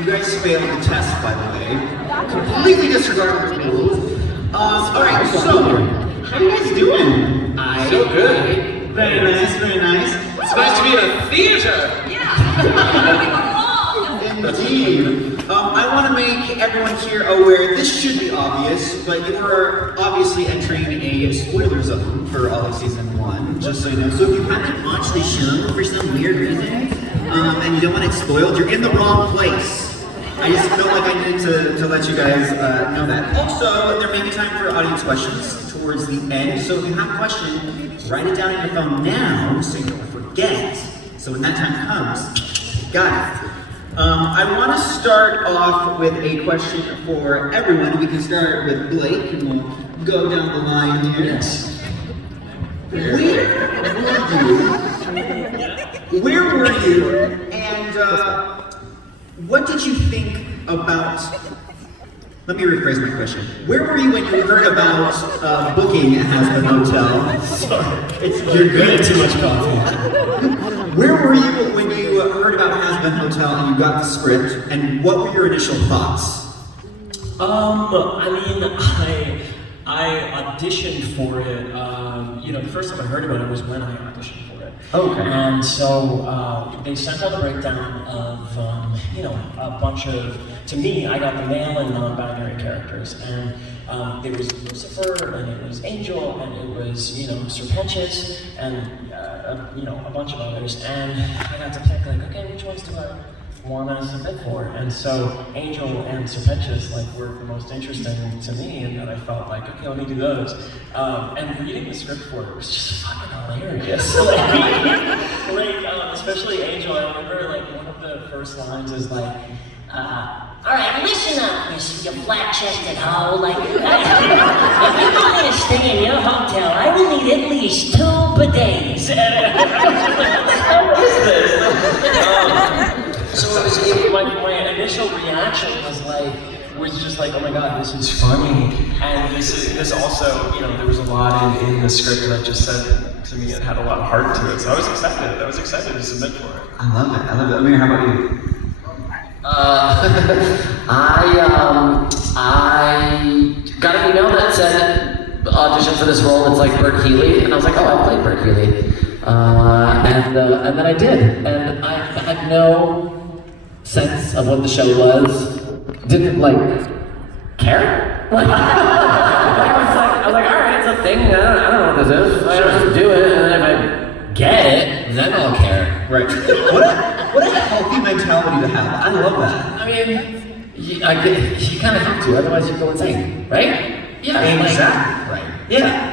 You guys failed the test, by the way. Completely disregarded the rules. Alright, so, how you guys doing? So good. Very nice, very nice. It's nice to be in a theater. Indeed. I want to make everyone here aware, this should be obvious, but you are obviously entering a spoiler zone for all of season 1, just so you know. So if you haven't watched the show for some weird reason, and you don't want it spoiled, you're in the wrong place. I just felt like I needed to let you guys know that. Also, there may be time for audience questions towards the end, so if you have a question, write it down on your phone now so you don't forget. So when that time comes, you got it. I want to start off with a question for everyone. We can start with Blake, and we'll go down the line here. Yes. Where were you, and what did you think about... Let me rephrase my question. Where were you when you heard about booking at Hazbin Hotel? Sorry, you're good at too much coffee. Where were you when you heard about Hazbin Hotel and you got the script, and what were your initial thoughts? I mean, I auditioned for it. The first time I heard about it was when I auditioned for it. Okay. And so they sent out a breakdown of, a bunch of, to me, I got the male and non-binary characters. And it was Lucifer, and it was Angel, and it was, Serpentius, and, a bunch of others. And I got to pick, like, okay, which ones do I want to submit for? And so Angel and Serpentius, were the most interesting to me, and then I felt like, okay, let me do those. And reading the script for it was just fucking hilarious. Especially Angel, I remember, one of the first lines is all right, listen up, you flat-chested hoe. If you're going to stay in your hotel, I will need at least 2 bidets. What the hell is this? So my initial reaction was just like, oh my god, this is funny. And this also, there was a lot in the script that just said to me, it had a lot of heart to it. So I was excited to submit for it. I love it. Amir, how about you? I got an email that said audition for this role. It's like Bert Healy, and I was like, oh, I played Bert Healy, and then I did, and I had no sense of what the show was. Didn't care. I was like, all right, it's a thing. I don't know what this is. I just do it, and then if I get it, then I'll care. Right. What a healthy mentality to have. I love that. I mean, you kind of have to, otherwise you go insane, right? Yeah. Exactly. Right. Yeah.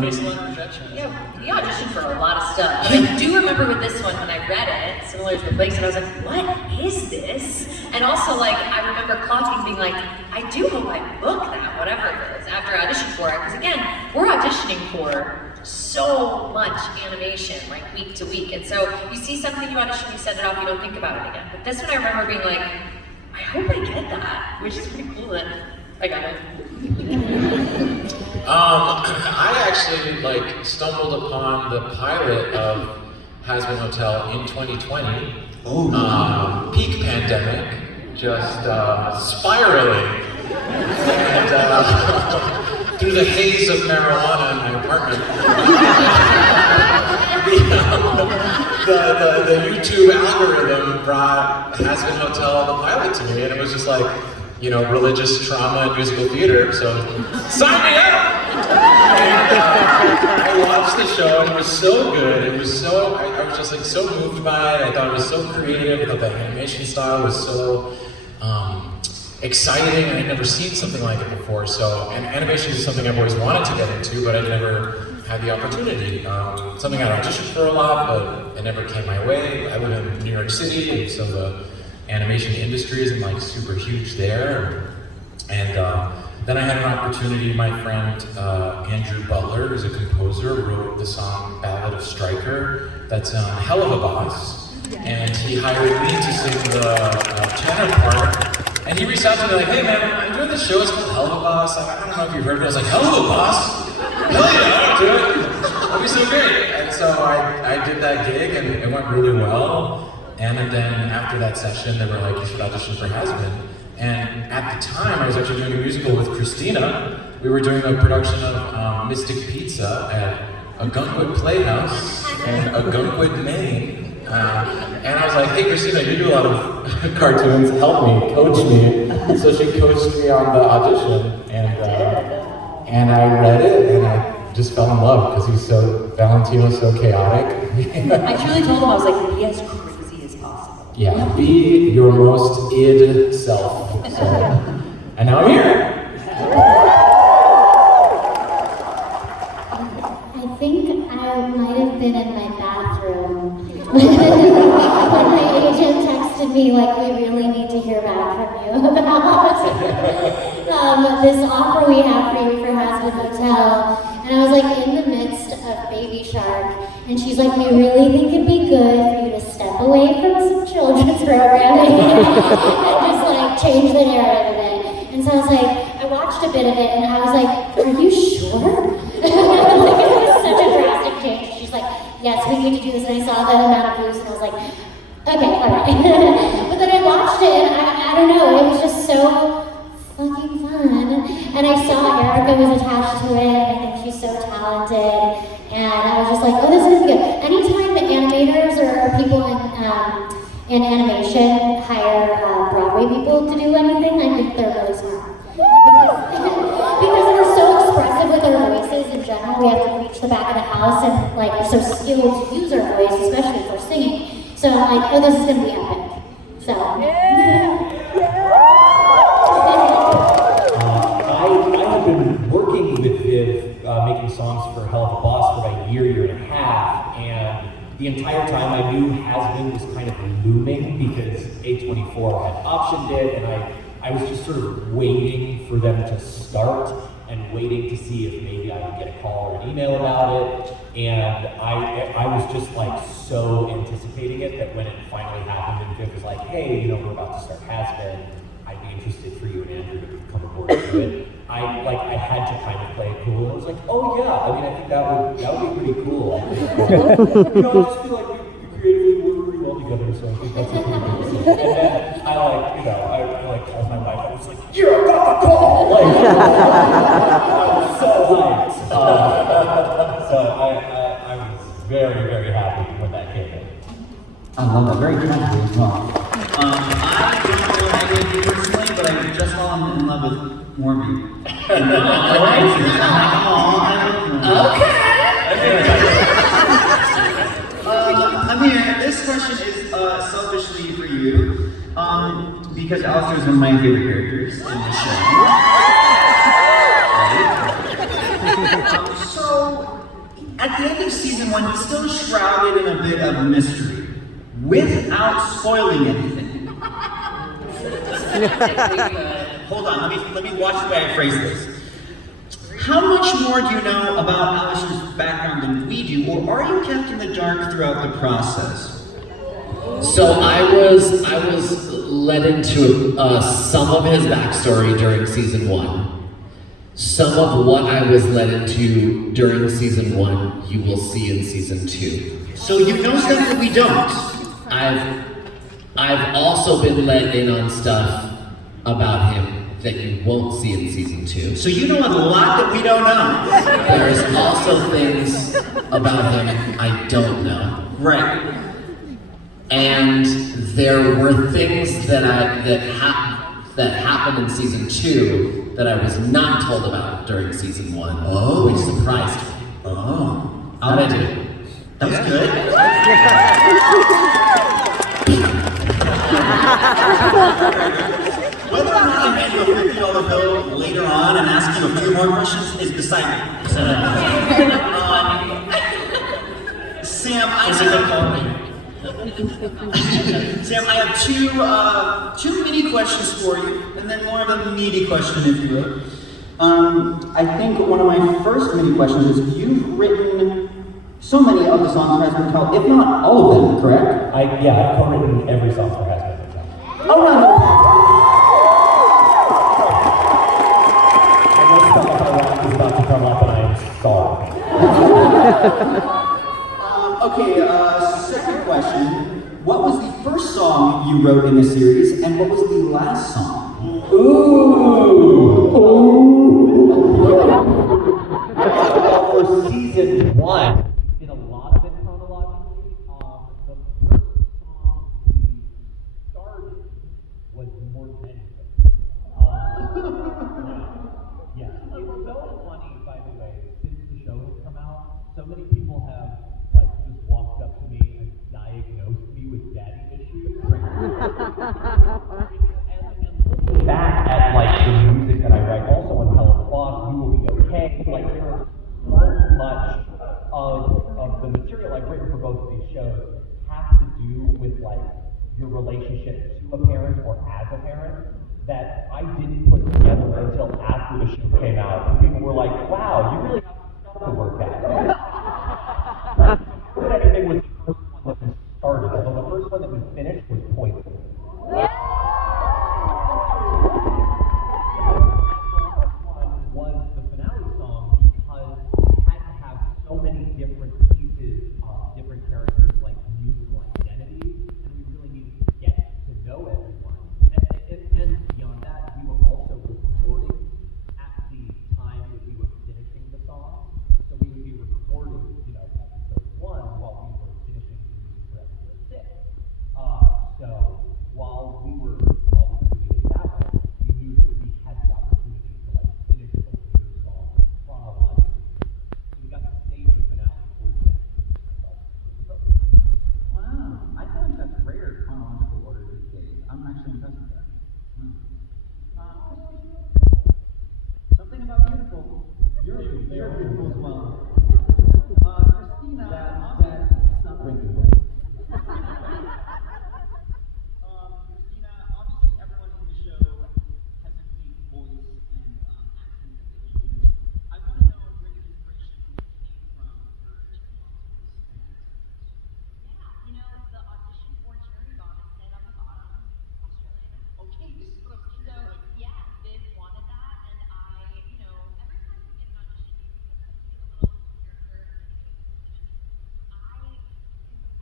Face a lot of rejection. Yeah, we auditioned for a lot of stuff. I do remember with this one when I read it, similar to the Blake's, and I was like, what is this? And also, I remember clocking being like, I do hope I book that, whatever it is, after I auditioned for it. Because again, we're auditioning for so much animation, week to week. And so you see something, you audition, you send it off, you don't think about it again. But this one I remember being like, I hope I get that, which is pretty cool that I got it. I actually stumbled upon the pilot of Hazbin Hotel in 2020. Peak pandemic, just spiraling. And, through the haze of marijuana in my apartment. the YouTube algorithm brought Hazbin Hotel, the pilot, to me, and it was just religious trauma and musical theater, so sign me up! I watched the show and it was so good. It was so, I was just so moved by it. I thought it was so creative. I thought the animation style was so exciting, and I'd never seen something like it before. So, and animation is something I've always wanted to get into, but I'd never had the opportunity. Something I auditioned for a lot, but it never came my way. I live in New York City, and so the animation industry isn't super huge there. And then I had an opportunity. My friend Andrew Butler, who's a composer, wrote the song Ballad of Stryker. That's a hell of a boss. And he hired me to sing the tenor part. And he reached out to me hey man, I'm doing this show, it's called Hell of a Boss. I don't know if you've heard of it. I was like, Hell of a Boss? Hell yeah, I'll do it. That'll be so great. And so I did that gig, and it went really well. And then after that session, they were like, you should audition for Hazbin. And at the time, I was actually doing a musical with Krystina. We were doing a production of Mystic Pizza at a Gunkwood Playhouse in Gunkwood, Maine. And I was like, hey Krystina, you do a lot of cartoons, help me, coach me. So she coached me on the audition, and I read it, and I just fell in love because Valentino's so chaotic. I truly told him, I was like, be as crazy as possible. Yeah, be your most id self. So, and now I'm here. I think I might have been in my bathroom when my agent texted me like, we really need to hear back from you about this offer we have for you for Hazbin Hotel. And I was like in the midst of Baby Shark, and she's like, we really think it'd be good for you to step away from some children's programming and just like change the narrative of it. And so I was like, I watched a bit of it and I was like, are you sure? Like, it was such a drastic change. She's like, yes, we need to do this. And I saw the amount of views and I was like, okay, all right. But then I watched it and I don't know, it was just so fucking fun. And I saw Erica was attached to it, and I think she's so talented. And I was just like, oh, this is gonna be good. Anytime the animators or people in animation hire Broadway people to do anything, I think they're really smart. Because we're so expressive with our voices in general, we have to reach the back of the house and like are so skilled to use our voice, especially for singing. So I'm like, oh, this is gonna be epic. So. I have been working with Viv, making songs for Hell of a Boss for about a year and a half, and the entire time I knew Hazbin was kind of looming because A24 had optioned it, and I was just sort of waiting for them to start and waiting to see if maybe I would get a call or an email about it, and I was just like so anticipating it that when it finally happened and Viv was like, hey, you know, we're about to start Hazbin, I'd be interested for you and Andrew to come aboard and do it. I had to kind of play it cool. I was like, oh yeah, I mean, I think that would be pretty cool. You know, I just feel like we creatively work pretty well together, so I think that's a pretty cool scene. And then I told my wife, I was like, you got the call! Like, I was so hyped. So I was very, very happy when that came in. I love that. Very country as well. I don't know what I did personally, but I just fell in love with Morby. Amir, this question is selfishly for you, because Alistair is one of my favorite characters in the show. So, at the end of season 1, he's still shrouded in a bit of mystery, without spoiling anything. Hold on, let me watch the way I phrase this. How much more do you know about Alistair's background than we do, or are you kept in the dark throughout the process? So I was led into some of his backstory during season 1. Some of what I was led into during season 1, you will see in season 2. So you know stuff that we don't. I've also been let in on stuff about him that you won't see in season 2. So you know a lot that we don't know. There's also things about him I don't know. Right. And there were things that happened in season 2 that I was not told about during season 1, which surprised me. Oh. How'd I do? That was good. Whether or not I hand you a $50 bill later on and ask you a few more questions is beside me. Sam, Sam, I have two mini questions for you, and then more of a meaty question, if you will. I think one of my first mini questions is, you've written so many of the songs for Hazbin Hotel, if not all of them, correct? I've co-written every song for Hazbin Hotel. Oh, no. I know stuff is about to come up, and I am sorry. Okay, second question. What was the first song you wrote in the series, and what was the last song? For season 1, we did a lot of it chronologically. The first song we started was More Than Anything. Yeah. It's so funny, by the way, since the show has come out, so many people have like just walked up to me and diagnosed me with daddy issues. And looking back at like the music that I write, also on Hell of a Boss, You Will Be Okay, like there is so much of the material I've written for both of these shows have to do with like your relationship to a parent or as a parent that I didn't put together until after the show came out. And people were like, wow, you really have stuff to work at. More Than Anything was the first one that we started, although the first one that we finished was Poison. Was the finale song because it had to have so many different pieces of different characters, like musical identities, and we really needed to get to know everyone. And beyond that, we were also recording at the time that we were finishing the song. So we would be recording, episode 1 while we were finishing the music for episode 6. So while we were doing it that way, we knew that we had the opportunity to like finish the new song chronologically. So we got to stage the finale towards the end. Wow, I feel like that's rare chronological order these days. I'm actually impressed with that. Something about beautiful. You're beautiful as well. Krystina, that's not drinking that. Krystina, obviously everyone in the show has a unique voice and accent that they use. I want to know where the inspiration came from for Cherry Bomb's voice. The audition for Cherry Bomb is said on the bottom, Australia. Okay, this is what I was curious about. Viv wanted that, and every time we get an audition, you have to get a little character and make a decision.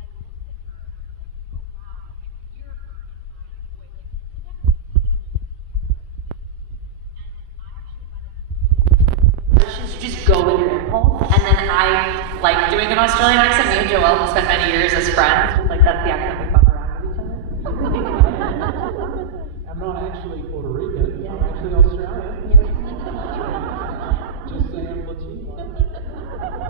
I looked at her and I was like, oh wow, I can hear her in my voice. Like, you have to see it. And I actually find it You just go with your impulse, and then I like doing an Australian accent. Me and Joelle spent many years as friends. Just like that's the accent we fuck around with each other. I'm not actually Puerto Rican. I'm actually Australian. Just saying I'm Latino.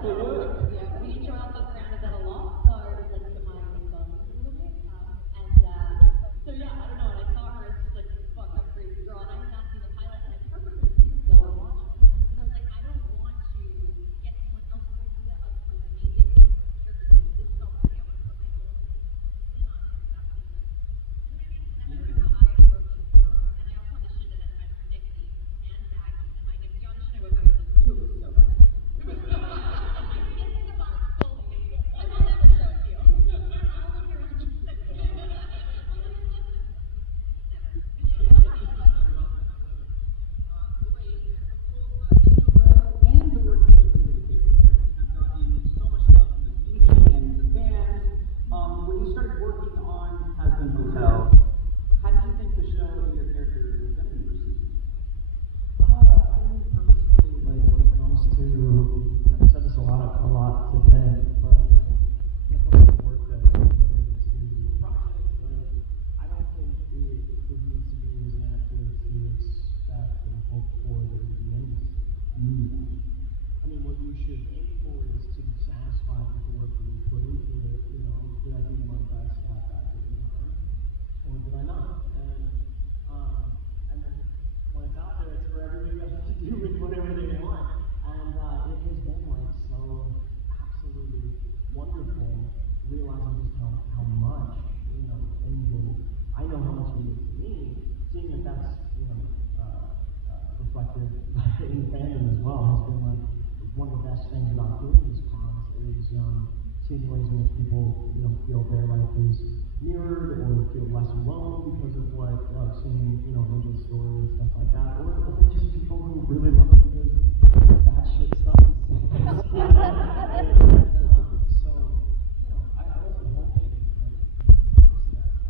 me and Joelle fuck around with that a lot, so it was like to my bones a little bit. I don't know, and I saw her as just like this fucked up crazy girl, and I had not seen the pilot, and I purposely didn't go and watch it. Because I was like, I don't want to get someone else's idea of an amazing character who is somebody. I want to put my own spin on it without being like, you know what I mean? That's how I approached her. And I also auditioned at that time for Nixie and Maggie, and my Nixie audition, I went back to listen to it was so bad. It was so bad. I missed the mark fully. I will never show it to you. I'll look here and And the work you put into the character have gotten so much love from the community and the fans. When you started working on Hazbin Hotel, how did you think the show and your character was going to be received? I mean, personally, like when it comes to, I said this a lot today, but when it comes to the work that we put into the project, I don't think it behooves me as an actor to expect and hope for there to be any. I mean, what you should aim for is to be satisfied with the work that you put into it. Did I do my best at that given time, or did I not? And then when it's out there, it's for everybody else to do with whatever they want. And it has been like so absolutely wonderful realizing just how much Angel, I know how much it means to me, seeing that that's reflected in fandom as well has been like one of the best things about doing these cons is seeing ways in which people feel their life is mirrored or feel less alone because of what seeing Angel's story and stuff like that, or just people who really love it because that shit stuff is so I wasn't hoping for anything. Obviously, I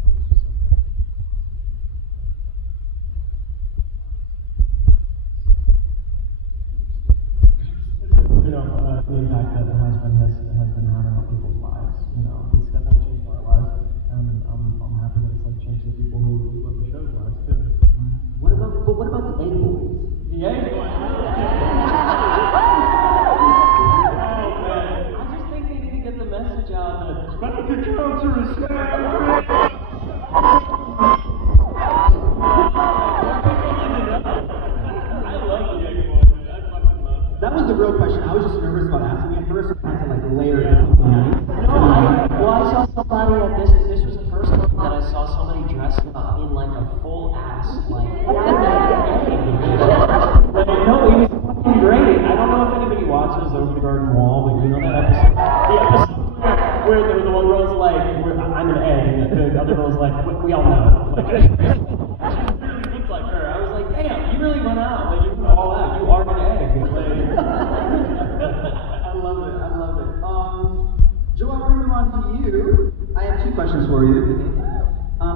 he dressed up in like a full ass like. No, he was fucking great. I don't know if anybody watches Over the Garden Wall, but you know that episode. The episode where the one girl's like, I'm an egg, and the other girl's like, we all know. Like, she looks like her. I was like, damn, you really went out. Like, you went all out. You are an egg. Like, I love it. Joe, I'm bringing on to you. I have two questions for you.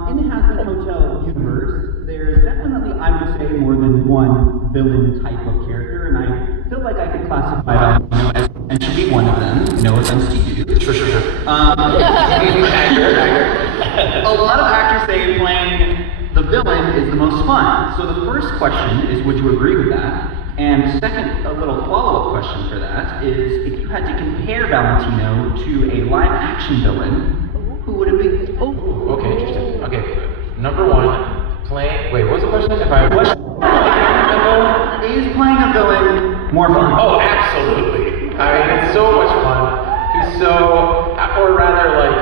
In the Hazbin Hotel universe, there's definitely, I would say, more than one villain type of character, and I feel like I could classify Valentino as potentially one of them. No offense to you. Sure. A lot of actors say playing the villain is the most fun. So the first question is, would you agree with that? And second, a little follow-up question for that is, if you had to compare Valentino to a live-action villain, who would it be? Okay, interesting. Okay, number one, playing. Wait, what was the question? If I was Is playing a villain more fun? Oh, absolutely. I mean, it's so much fun. He's so, or rather, like,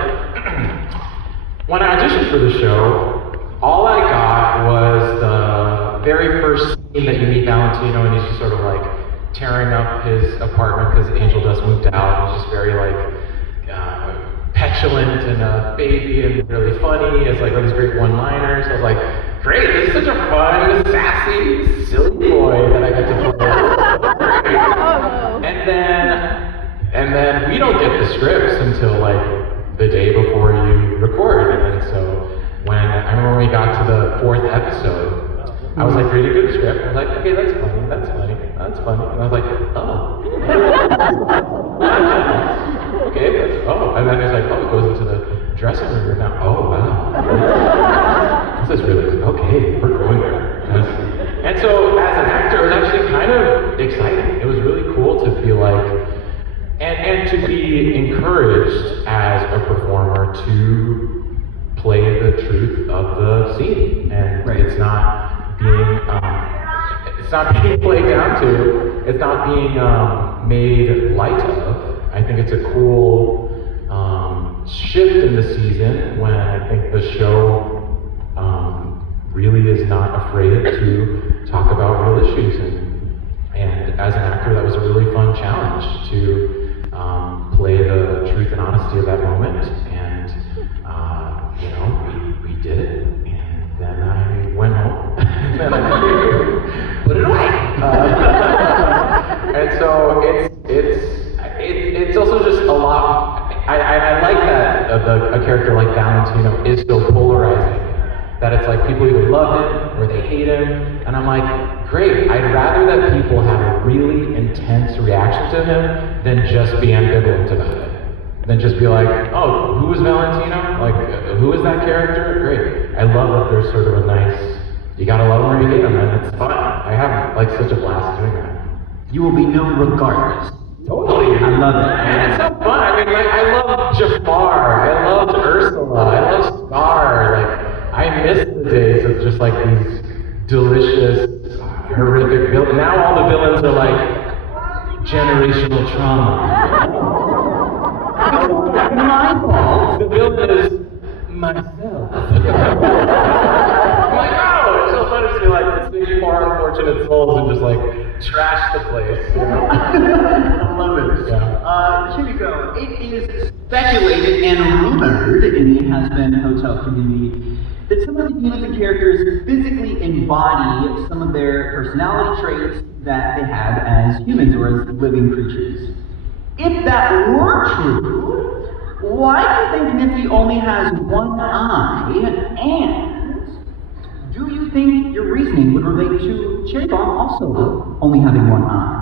when I auditioned for the show, all I got was the very first scene that you meet Valentino, and he's just sort of like tearing up his apartment because Angel Dust moved out. He's just very like petulant and a baby and really funny. It's like all these great one-liners. I was like, great, this is such a fun, sassy, silly boy that I get to play. And then we don't get the scripts until like the day before you record. And then so I remember when we got to the 4th episode, I was like, reading the script. I was like, okay, that's funny. And I was like, oh. Okay, and then it's like, oh, it goes into the dressing room now. Oh, wow. This is really, okay, we're going there. And so, as an actor, it was actually kind of exciting. It was really cool to feel like, and to be encouraged as a performer to play the truth of the scene. And it's not being played down to, it's not being made light of. I think it's a cool shift in the season when I think the show really is not afraid to talk about real issues. And as an actor, that was a really fun challenge to play the truth and honesty of that moment. And we did it. And then I went home. And then I put it away. And so it's also just a lot. I like that a character like Valentino is so polarizing. That it's like people either love him or they hate him. And I'm like, great, I'd rather that people have a really intense reaction to him than just be ambivalent about it. Than just be like, oh, who is Valentino? Like, who is that character? Great. I love that there's sort of a nice, you gotta love him or you hate him, and it's fun. I have like such a blast doing that. You will be known regardless. Totally. I love it. And it's so fun. I mean, like, I love Jafar. I loved Ursula. I love Scar. Like, I miss the days of just like these delicious, horrific villains. Now all the villains are like generational trauma. My fault. The villain is myself. I'm like, oh, it's so fun to see like these poor unfortunate souls and just like trash the place. You know? I love it. Yeah. Kimiko, it is speculated and rumored in the Hazbin Hotel community that some of the units and characters physically embody some of their personality traits that they have as humans or as living creatures. If that were true, why do you think Nifty only has one eye? And do you think your reasoning would relate to Cherry Bomb also only having one eye?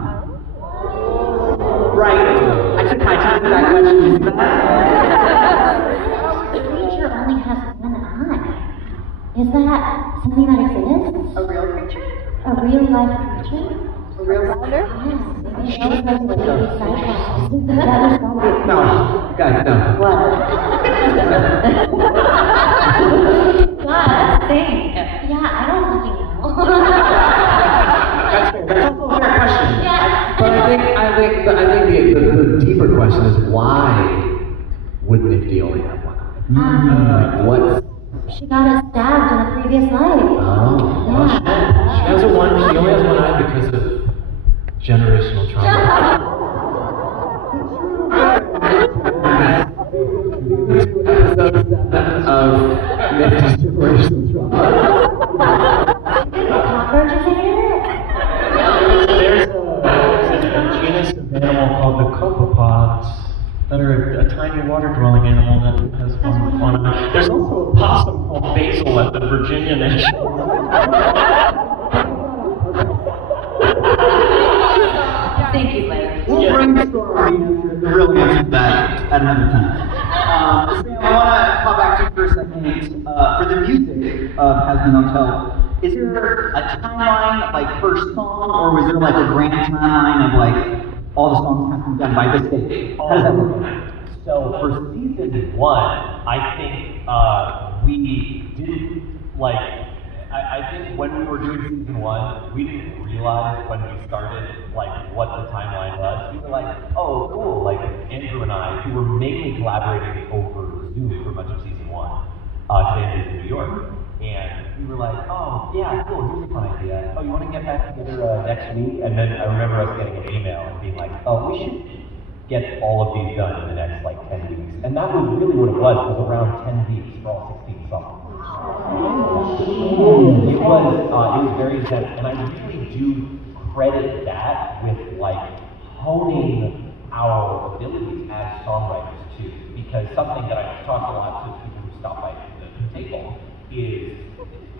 Right. I took my time with that question. A creature only has one eye. Is that something that exists? A real creature? A real life creature? A real wonder? Yes. Maybe shows us the baby cyclops. No, guys, no. What? What? Think. Yeah, I don't fucking know. That's also a fair question. Yeah. But I think the deeper question is why would Nifty only have one? Like She got stabbed in a previous life. Oh, well, shit. She only has one eye because of generational trauma. Of Nifty's generational trauma. Cockroaches in here? There's a genus of animal called the copepods that are a tiny water-dwelling animal that has one eye. There's also a possum called Basil at the Virginia National. Thank you, Blake. We'll brainstorm the real answer to that at another time. Sam, I want to pop back to you for a second. For the music of Hazbin Hotel, is there a timeline, like first song, or was there like a grand timeline of like all the songs have to be done by this date? How does that work? So for season 1, I think we didn't like. I think when we were doing season 1, we didn't realize when we started like what the timeline was. We were like, oh, cool. Like Andrew and I, who were mainly collaborating over Zoom for much of season 1, because Andrew's in New York, and we were like, oh yeah, cool. Here's a fun idea. Oh, you want to get back together next week? And then I remember us getting an email and being like, oh, we should get all of these done in the next like 10 weeks. And that was really what it was. It was around 10 weeks for all 16 songs. It was very intense, and I really do credit that with like honing our abilities as songwriters too. Because something that I've talked a lot to people who stop by the table is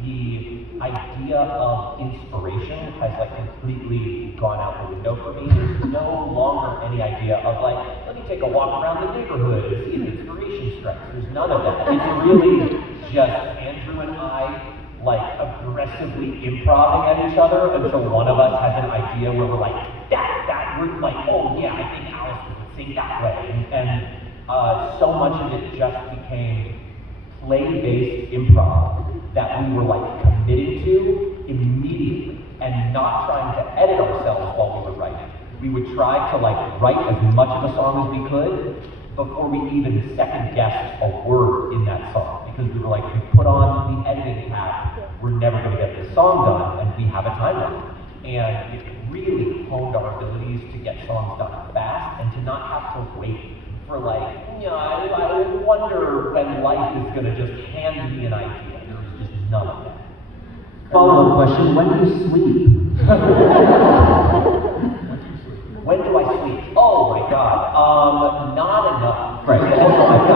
the idea of inspiration has like completely gone out the window for me. There's no longer any idea of like, let me take a walk around the neighborhood and see an inspiration strikes. There's none of that. It's really just Andrew and I like aggressively improvising at each other until one of us has an idea where we're like, we're like, oh yeah, I think Alice would sing that way. And so much of it just became play-based improv that we were like committed to immediately and not trying to edit ourselves while we were writing. We would try to like write as much of a song as we could before we even second guessed a word in that song, because we were like, if we put on the editing cap, we're never going to get this song done, and we have a timeline. And it really honed our abilities to get songs done fast and to not have to wait for like, I wonder when life is going to just hand me an idea. There was just none of that. Follow-up question, when do you sleep? When do I sleep? Oh my god. Not enough. Right. Also, I've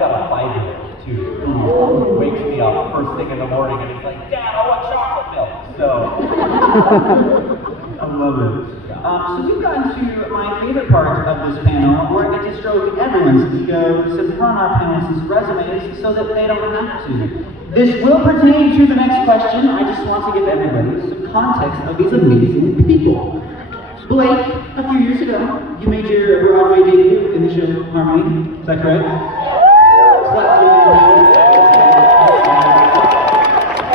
got a 5-year-old too who wakes me up first thing in the morning and is like, Dad, I want chocolate milk. So I love it. So we've gotten to my favorite part of this panel, where I get to stroke everyone's ego, to put on our panelists' resumes so that they don't have to. This will pertain to the next question. I just want to give everybody some context of these amazing people. Blake, a few years ago, you made your Broadway debut in the show Harmony. Is that correct?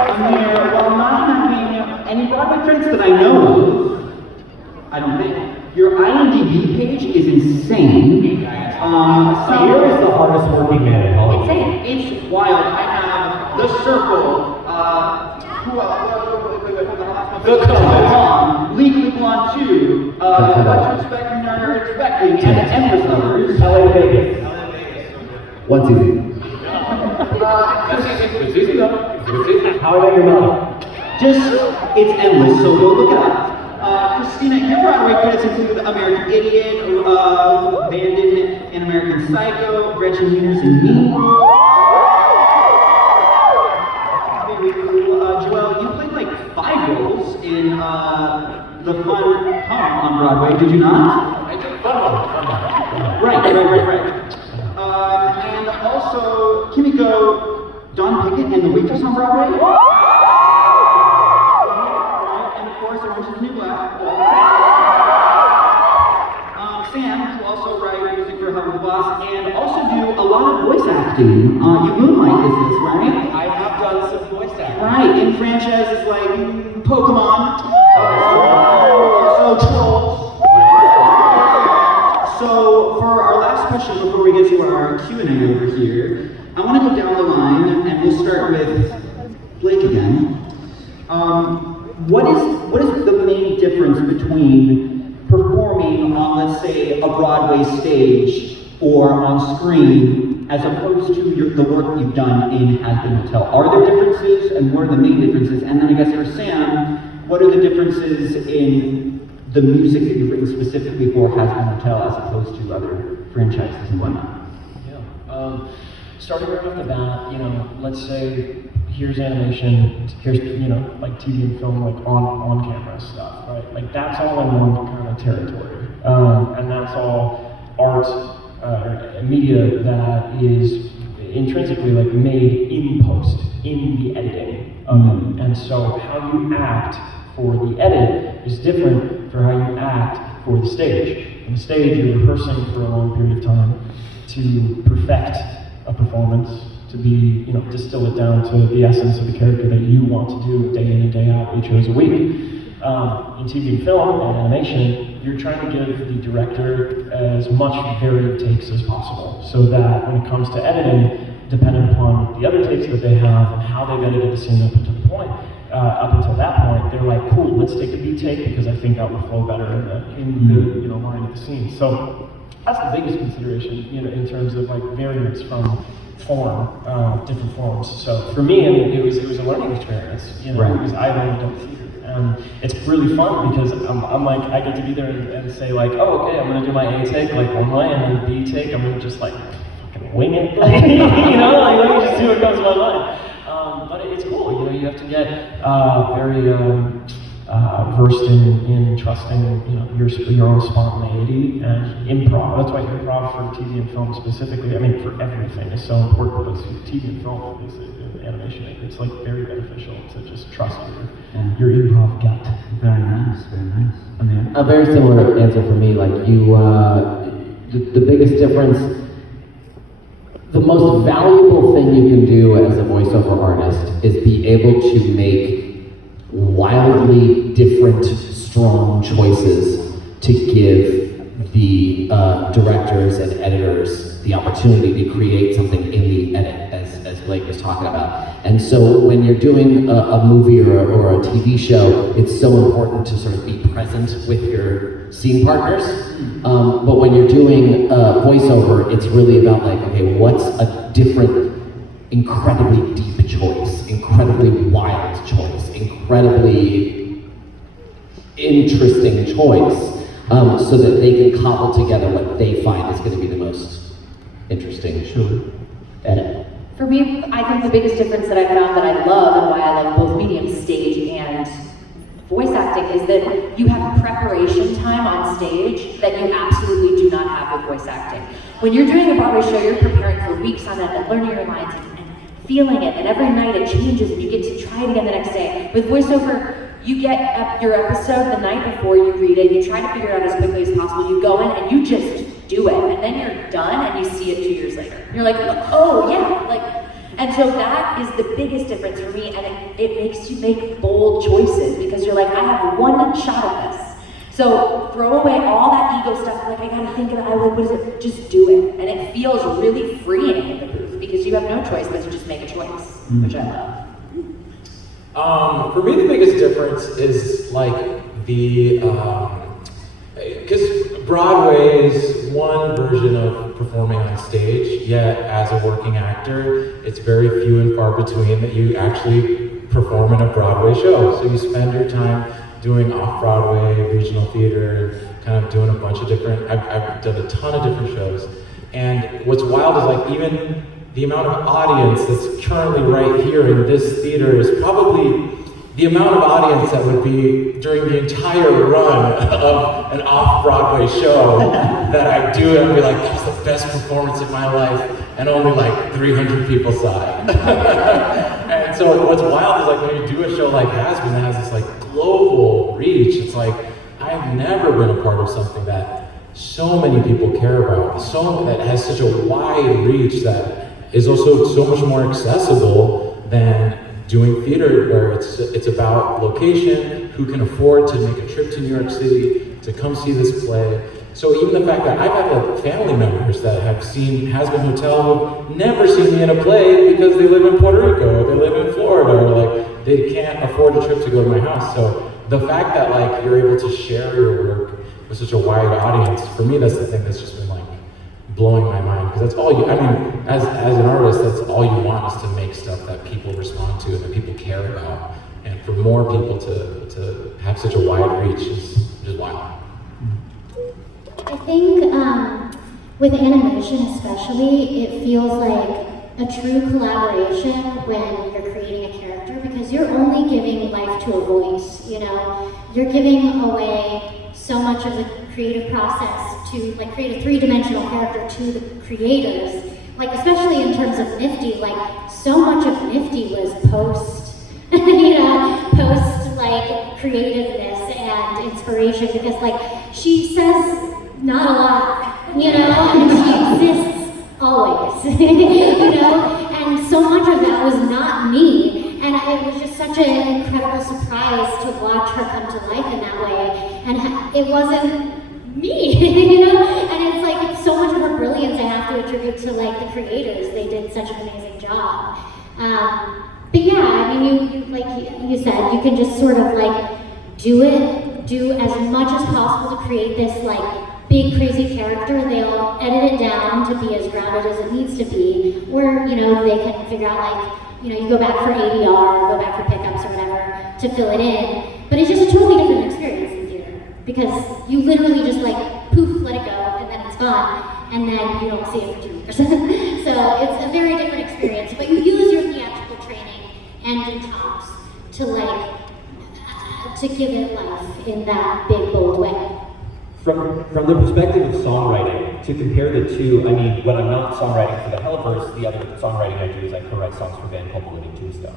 Amir, while not having any Broadway credits that I know of, I don't think, your IMDb page is insane. Amir is the hardest working man in Hollywood. It's wild. I have The Circle, The Con, Legally Blonde 2, What You Expect From You're Expecting, and Endless Lovers. LA Vegas. What's easy? It's easy though. How I Met Your Mother. Just, it's endless, so go look it up. Krystina, your Broadway credits include American Idiot, Bandit in American Psycho, Gretchen Wieners and Me. Very cool. Joelle, you played like 5 roles in the fun Hum on Broadway, did you not? I did fun. Right. And also, Kimiko, Dawn Pickett and the Waitress on Broadway. And of course, Orange is the New Black. Sam, you also write music for Hum the Boss and also do a lot of voice acting. You moonlight is this, right? I have done some voice acting. Right, in franchises like Pokemon, also Trolls. So for our last question before we get to our Q&A over here, I want to go down the line and we'll start with Blake again. What is the main difference between performing on, let's say, a Broadway stage or on screen, as opposed to the work you've done in Hazbin Hotel? Are there differences, and what are the main differences? And then I guess for Sam, what are the differences in the music that you've written specifically for Hazbin Hotel as opposed to other franchises and whatnot? Yeah. Starting right off the bat, you know, let's say here's animation, here's, you know, like TV and film, like on camera stuff, right? Like that's all in one kind of territory, and that's all art, media that is intrinsically like made in post, in the editing. And so how you act for the edit is different for how you act for the stage. On the stage, you're rehearsing for a long period of time to perfect a performance, to be, you know, distill it down to the essence of the character that you want to do day in and day out, 8 shows a week. In TV and film and animation, you're trying to give the director as much varied takes as possible, so that when it comes to editing, depending upon the other takes that they have and how they've edited the scene up until the point, up until that point, they're like, cool, let's take a B take because I think that will flow better in the you know, line of the scene. So that's the biggest consideration, you know, in terms of like variance from form, different forms. So for me, I mean, it was a learning experience, you know, because I've only done theater. And it's really fun because I'm like, I get to be there and say like, oh, okay, I'm gonna do my A take like one way, and then B take, I'm gonna just like fucking wing it, you know, like let me just see what comes to my mind. But it's cool, you know, you have to get very versed in trusting, you know, your own spontaneity and improv. That's why improv for TV and film specifically, I mean for everything, is so important, but TV and film is animation. It's like very beneficial to just trust your improv gut. Very nice, very nice. Amir? A very similar answer for me. Like you, the biggest difference, the most valuable thing you can do as a voiceover artist is be able to make wildly different, strong choices to give the directors and editors the opportunity to create something in the edit, as Blake was talking about. And so when you're doing a movie or a TV show, it's so important to sort of be present with your scene partners. But when you're doing voiceover, it's really about like, okay, what's a different, incredibly deep choice, incredibly wild choice, incredibly interesting choice, so that they can cobble together what they find is going to be the most interesting edit. For me, I think the biggest difference that I found that I love and why I love both mediums, stage and voice acting, is that you have preparation time on stage that you absolutely do not have with voice acting. When you're doing a Broadway show, you're preparing for weeks on end and learning your lines and feeling it, and every night it changes and you get to try it again the next day. With voiceover, you get your episode the night before you read it, you try to figure it out as quickly as possible, you go in and you just do it, and then you're done and you see it 2 years later. You're like, oh yeah, like, and so that is the biggest difference for me, and it makes you make bold choices because you're like, I have one shot at this. So throw away all that ego stuff, like I gotta think of it, what is it, just do it. And it feels really freeing in the booth because you have no choice but to just make a choice, which I love. For me, the biggest difference is like the, because Broadway is one version of performing on stage, yet as a working actor, it's very few and far between that you actually perform in a Broadway show. So you spend your time doing off-Broadway, regional theater, kind of doing a bunch of different, I've done a ton of different shows. And what's wild is like even the amount of audience that's currently right here in this theater is probably the amount of audience that would be during the entire run of an off-Broadway show that I do, and I'd be like, that was the best performance of my life, and only like 300 people saw it. And so what's wild is like when you do a show like Hazbin that has this like global reach, it's like, I've never been a part of something that so many people care about, that has such a wide reach, that is also so much more accessible than doing theater, where it's about location, who can afford to make a trip to New York City to come see this play. So even the fact that I've had like family members that have seen Hazbin Hotel who've never seen me in a play because they live in Puerto Rico, or they live in Florida, or like they can't afford a trip to go to my house. So the fact that like you're able to share your work with such a wide audience, for me that's the thing that's just been like blowing my mind, because that's all you, I mean, as an artist, that's all you want is to make stuff that people respond to and that people care about. And for more people to have such a wide reach is wild. I think with animation especially, it feels like a true collaboration when you're creating a character, because you're only giving life to a voice, you know? You're giving away so much of the creative process to like create a three-dimensional character to the creators. Like especially in terms of Nifty, like so much of Nifty was post, you know, post like creativeness and inspiration, because like she says not a lot, you know, and she exists always, you know, and so much of that was not me, and it was just such an incredible surprise to watch her come to life in that way, and it wasn't me, you know, and it's like so much of her brilliance I have to attribute to like the creators. They did such an amazing job. But yeah, I mean, you like you said, you can just sort of like do as much as possible to create this like big crazy character. They'll edit it down to be as grounded as it needs to be, or you know, they can figure out like, you know, you go back for ADR, go back for pickups or whatever to fill it in. But it's just a totally different experience in theater, because you literally just like poof, let it go, and then it's gone, and then you don't see it for 2 years. So it's a very different experience, but you use your theatrical training and your chops to like to give it life in that big bold way. From the perspective of songwriting, to compare the two, I mean, when I'm not songwriting for the Helliverse, the other songwriting I do is I co-write songs for a band called The Living Tombstone.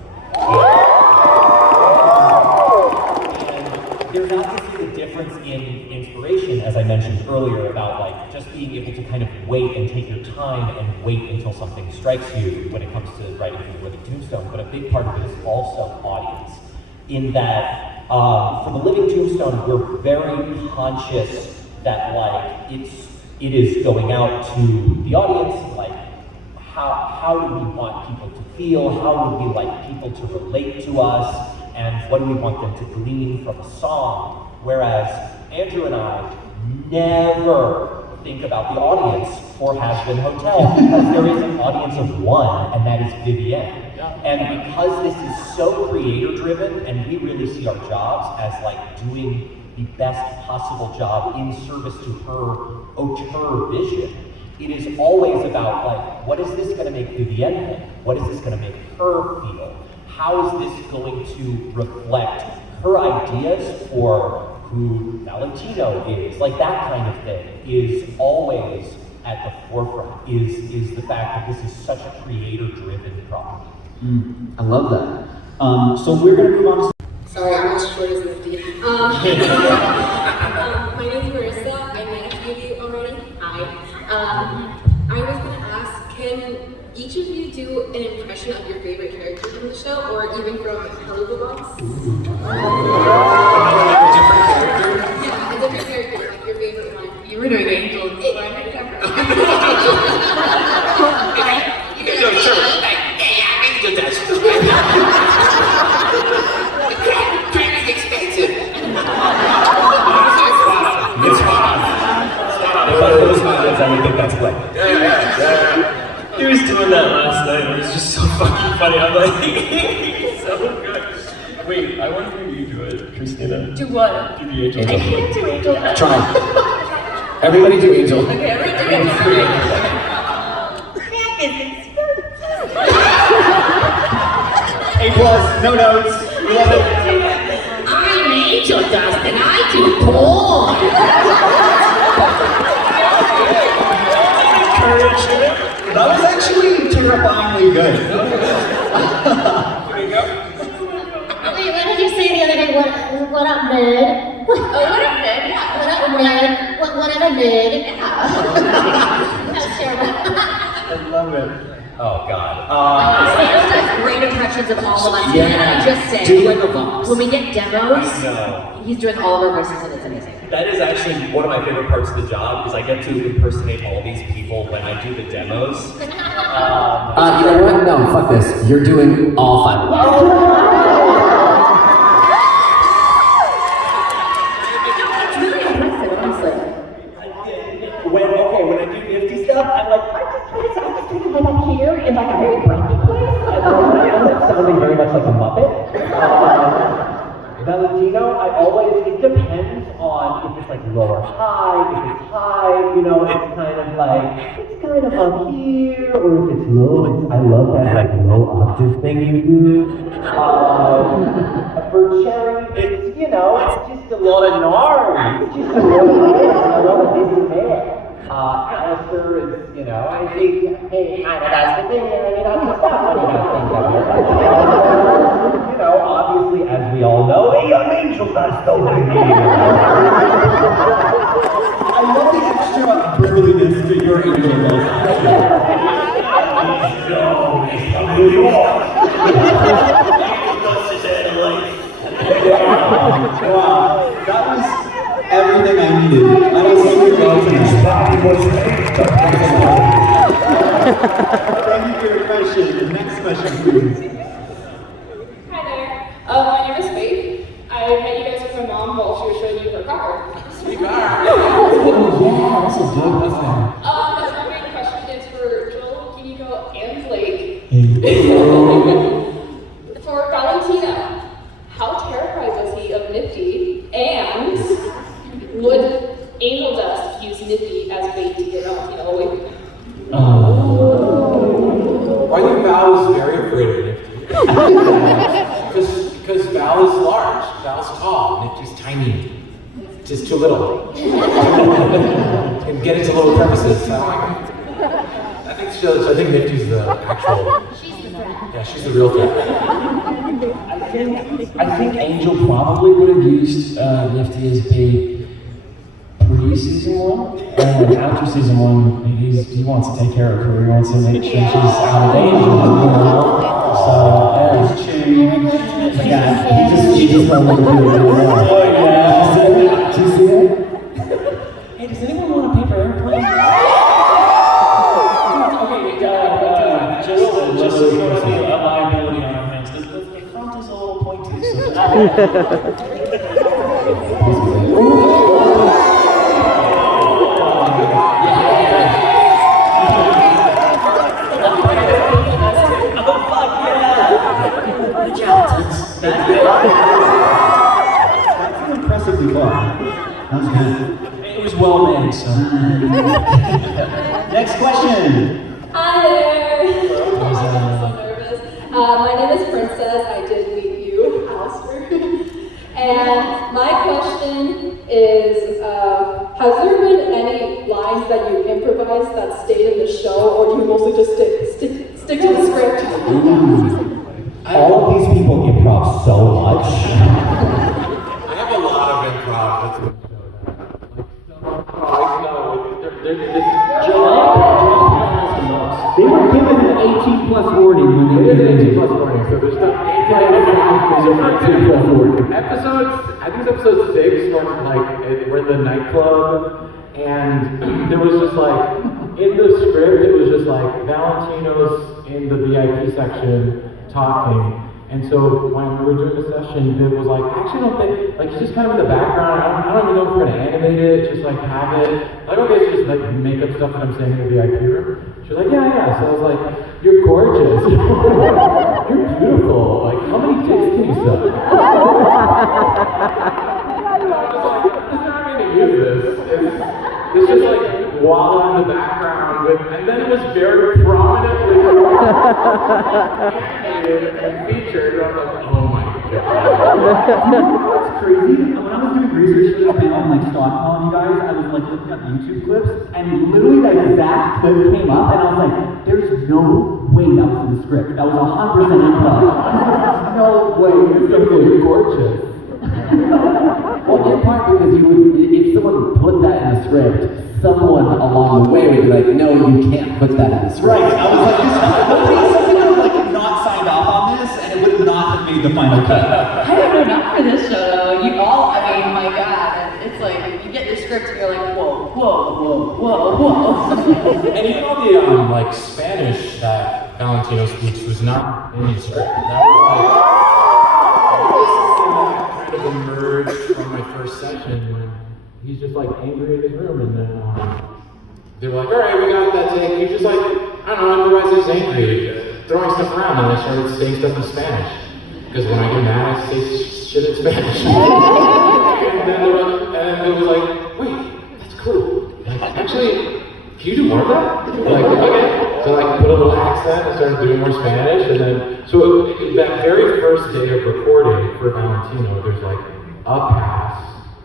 And there's obviously the difference in inspiration, as I mentioned earlier, about like just being able to kind of wait and take your time and wait until something strikes you when it comes to writing for The Living Tombstone. But a big part of it is also audience, in that for The Living Tombstone, we're very conscious that like it is going out to the audience, like how do we want people to feel, how would we like people to relate to us, and what do we want them to glean from a song. Whereas Andrew and I never think about the audience for Hazbin Hotel, because there is an audience of one, and that is Vivienne. And because this is so creator driven, and we really see our jobs as like doing the best possible job in service to her auteur vision, it is always about like, what is this gonna make Vivienne think? What is this gonna make her feel? How is this going to reflect her ideas for who Valentino is? Like that kind of thing is always at the forefront, is the fact that this is such a creator-driven property. I love that. So we're gonna move on to Sorry, I'm as short as Nifty. My name's Marissa. I met a few of you already. Hi. I was gonna ask, can each of you do an impression of your favorite character from the show, or even from Hello the Boss? Yeah, a different character, like your favorite one. You were doing Angel. I would think that's great. He was doing that last night. It was just so fucking funny. I'm like, so good. Wait, I want to hear you do it, Krystina. Do what? Do the Angel. I can't do Angel. Try. Everybody do Angel. Okay, everybody do Angel. A+, no notes. We love it. I'm Angel Dust and I do porn. That was actually terrifyingly good. Wait, what did you say the other day? What up, nerd? Oh, what up, Ned? Yeah. What up, nerd? What up, nerd? Yeah. That was terrible. I love it. Oh God. Sam does great impressions of all of us. Yeah. And I just say, Do like a vox. when we get demos, No. he's doing all of our voices and it's amazing. That is actually one of my favorite parts of the job, is I get to impersonate all these people when I do the demos. You know what? No, fuck this. You're doing all 5 of them. It's really impressive, honestly. When I do nifty stuff, I'm like, I just did it up here in like a very breaky place. And I'm sounding very much like a Muppet. Valentino, it depends on if it's like low or high. If it's high, it's kind of up here, or if it's low, I love that like low octave thing you do. For Cherry, it's just a lot of gnarly. It's just a lot of this and that. Alistair is, I think he kind of does the thing and then he does the stuff when he does things over there. Obviously, as we all know, a young angel does the thing. I love the extra burliness to your angel voice. Wow, that was everything I needed. I was so excited. Thank you for your question. The next question, please. Hi there. My name is Faith. I met you guys with my mom while she was showing you her car. Sweet car. Yeah, that's a good one. My main question is for Joel, Kimiko, and Blake. For Valentino, how terrified was he of Nifty? And would Angel Dust use Nifty as bait to get Valentino away from him? I think Val was very afraid of Nifty. Because Val is large, Val's tall, Nifty's tiny. Just too little. Can get into little crevices. I think Nifty's the actual. She's the threat. Yeah, she's the real threat. I think Angel probably would have used Nifty as bait pre-season 1, and after season 1, he wants to take care of her. He wants to make sure she's out of danger. So he's changed. Yeah, he just won't let her do it anymore. Oh yeah. Do you see it? Hey, does anyone want a paper airplane? Just so you know, a liability on our hands. The front is a little pointy, so Good job, Toots. That's impressively far. That was good. it was well made, so. Next question. Hi there. I'm so nervous. My name is Princess. I did meet you, Alistair. And my question is, has there been any lines that you improvised that stayed in the show, or do you mostly just stick to the script? All of these people improv so much. I have a lot of improv. That's what They were given an 18+ warning when they did an 18+ warning, so there's not 18+ warning. Episodes, I think it's episode 6, when we're in the nightclub, and there was just in the script, it was just Valentino's in the VIP section talking. And so when we were doing the session, Viv was like, actually, I don't think, it's just kind of in the background. I don't even know if we're going to animate it, just have it. Okay, so just make up stuff that I'm saying in the VIP room. She was like, yeah. So I was like, you're gorgeous. You're beautiful. How many dicks can you suck? I was like, I'm not going to use this. It's just while in the background, and then it was very prominently animated and featured. And I was like, oh my god. What's crazy? When I was doing research for this film, stockpiling you guys, I was looking up YouTube clips, and literally that exact clip came up, and I was like, there's no way that was in the script. That was 100% improv. No way. You're so gorgeous. Well, in part because if someone put that in the script, someone along the way would be like, no, you can't put that in the script. Right, I was like, somebody would have like not signed off on this, and it would not have made the final cut. I don't know, not for this show though. You all, I mean, my God, it's like you get the script and you're like, whoa, whoa, whoa, whoa, whoa. And even all the like Spanish that Valentino speaks was not in the script. That was like kind of emerged from my first session when he's just like angry in his room, and then they were like, all right, we got that take. He's just like, I don't know, otherwise he's angry, throwing stuff around, and I started saying stuff in Spanish. Because when I get mad, I say shit in Spanish. And then it was like, wait, that's cool. Like, actually, can you do more of that? Like, okay. So I put a little accent and started doing more Spanish, and then, so that very first day of recording for Valentino, there's like a pass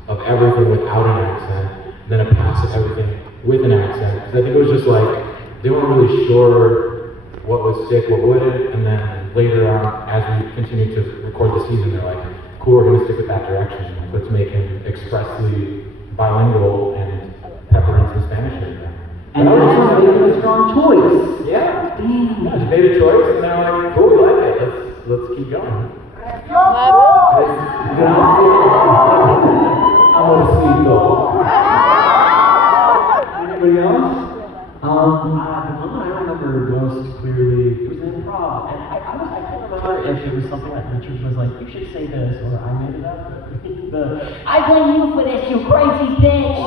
of everything without an accent, and then a pass of everything with an accent. Because I think it was just like, they weren't really sure what was sick, what wouldn't, and then later on, as we continued to record the season, they're like, cool, we're gonna stick with that direction. Let's make him expressly bilingual and pepper in some Spanish in there. And that's what made it a strong choice. Yeah, just made a choice, and now we're like, cool, we like it, let's keep going. Anybody else? The one I remember most clearly was improv, and I can't remember if it was something that Richard was like, you should say this, or I made it up. I blame you for this, you crazy bitch!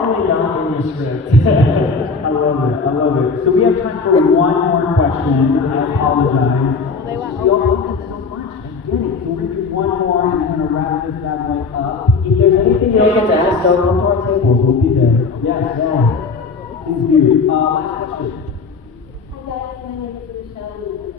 Definitely not in the script. I love it. So we have time for one more question. I apologize. We all love it so much. I get it. So we're gonna do one more, and we're gonna wrap this bad boy up. If there's anything you don't get to ask, don't come to our tables. We'll be there. Yes, yeah. Please do. Last question. Hi guys, my name is Michelle.